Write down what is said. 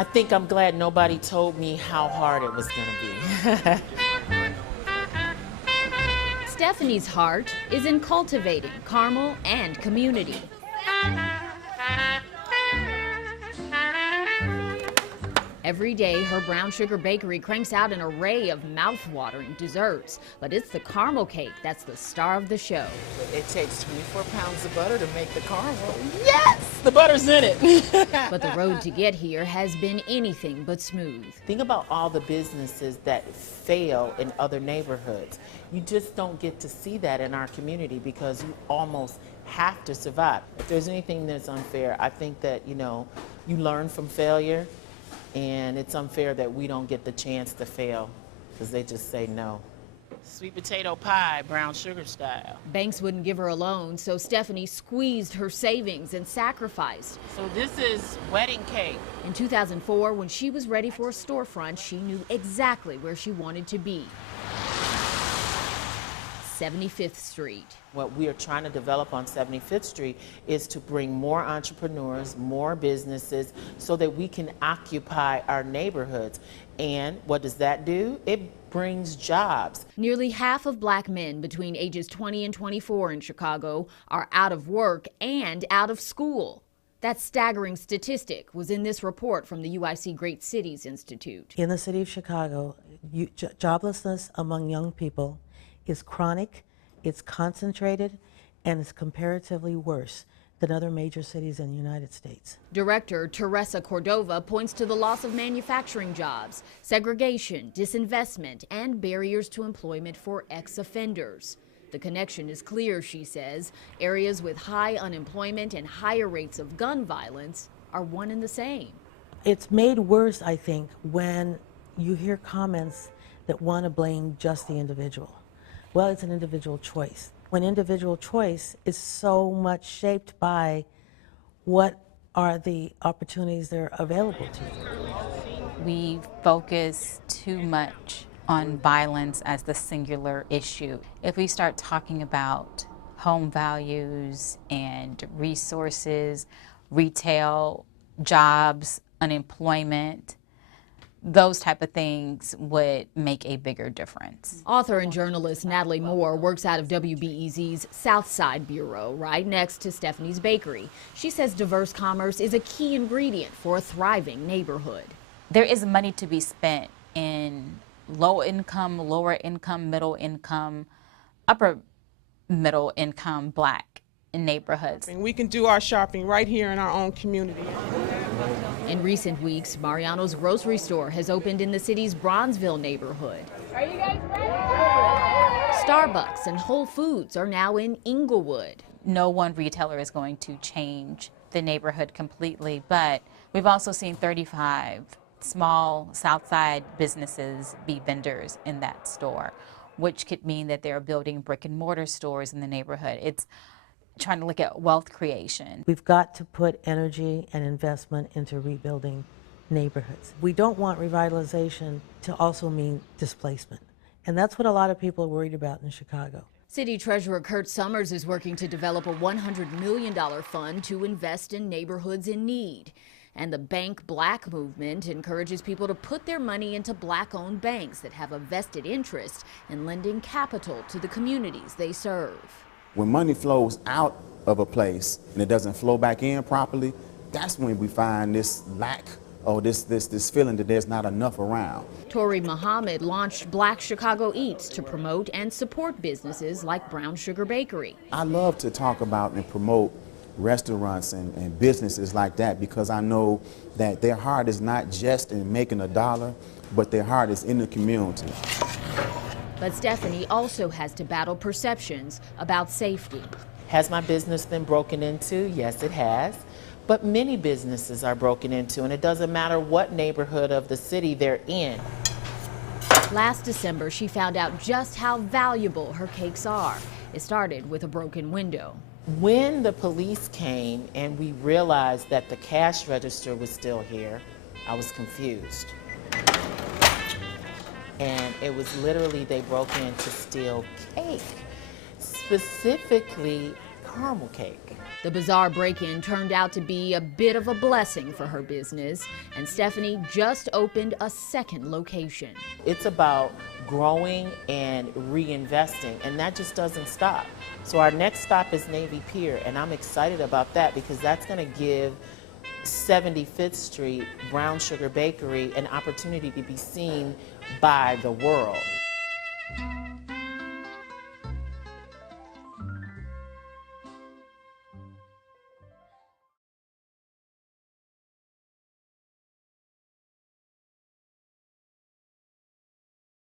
I think I'm glad nobody told me how hard it was gonna be. Stephanie's heart is in cultivating Carmel and community. Every day, her brown sugar bakery cranks out an array of mouth-watering desserts, but it's the caramel cake that's the star of the show. It takes 24 pounds of butter to make the caramel. Yes, the butter's in it. But the road to get here has been anything but smooth. Think about all the businesses that fail in other neighborhoods. You just don't get to see that in our community because you almost have to survive. If there's anything that's unfair, I think that, you learn from failure. And it's unfair that we don't get the chance to fail because they just say no. Sweet potato pie, brown sugar style. Banks wouldn't give her a loan, so Stephanie squeezed her savings and sacrificed. So this is wedding cake. In 2004, when she was ready for a storefront, she knew exactly where she wanted to be. 75th Street. What we are trying to develop on 75th Street is to bring more entrepreneurs, more businesses, so that we can occupy our neighborhoods. And what does that do? It brings jobs. Nearly half of black men between ages 20 and 24 in Chicago are out of work and out of school. That staggering statistic was in this report from the UIC Great Cities Institute. In the city of Chicago, joblessness among young people is chronic, it's concentrated, and it's comparatively worse than other major cities in the United States. Director Teresa Cordova points to the loss of manufacturing jobs, segregation, disinvestment, and barriers to employment for ex-offenders. The connection is clear, she says. Areas with high unemployment and higher rates of gun violence are one and the same. It's made worse, I think, when you hear comments that want to blame just the individual. Well, it's an individual choice. When individual choice is so much shaped by what are the opportunities that are available to you. We focus too much on violence as the singular issue. If we start talking about home values and resources, retail, jobs, unemployment, those type of things would make a bigger difference. Author and journalist Natalie Moore works out of WBEZ's South Side Bureau, right next to Stephanie's Bakery. She says diverse commerce is a key ingredient for a thriving neighborhood. There is money to be spent in low income, lower income, middle income, upper middle income black neighborhoods. And we can do our shopping right here in our own community. In recent weeks, Mariano's grocery store has opened in the city's Bronzeville neighborhood. Are you guys ready? Starbucks and Whole Foods are now in Inglewood. No one retailer is going to change the neighborhood completely, but we've also seen 35 small Southside businesses be vendors in that store, which could mean that they're building brick and mortar stores in the neighborhood. It's trying to look at wealth creation. We've got to put energy and investment into rebuilding neighborhoods. We don't want revitalization to also mean displacement. And that's what a lot of people are worried about in Chicago. City Treasurer Kurt Summers is working to develop a $100 million fund to invest in neighborhoods in need. And the Bank Black movement encourages people to put their money into black-owned banks that have a vested interest in lending capital to the communities they serve. When money flows out of a place and it doesn't flow back in properly, that's when we find this lack or this feeling that there's not enough around. Tori Muhammad launched Black Chicago Eats to promote and support businesses like Brown Sugar Bakery. I love to talk about and promote restaurants and businesses like that because I know that their heart is not just in making a dollar, but their heart is in the community. But Stephanie also has to battle perceptions about safety. Has my business been broken into? Yes, it has. But many businesses are broken into, and it doesn't matter what neighborhood of the city they're in. Last December, she found out just how valuable her cakes are. It started with a broken window. When the police came and we realized that the cash register was still here, I was confused. And it was literally they broke in to steal cake, specifically caramel cake. The bizarre break-in turned out to be a bit of a blessing for her business, and Stephanie just opened a second location. It's about growing and reinvesting, and that just doesn't stop. So our next stop is Navy Pier, and I'm excited about that because that's going to give 75th Street Brown Sugar Bakery an opportunity to be seen by the world.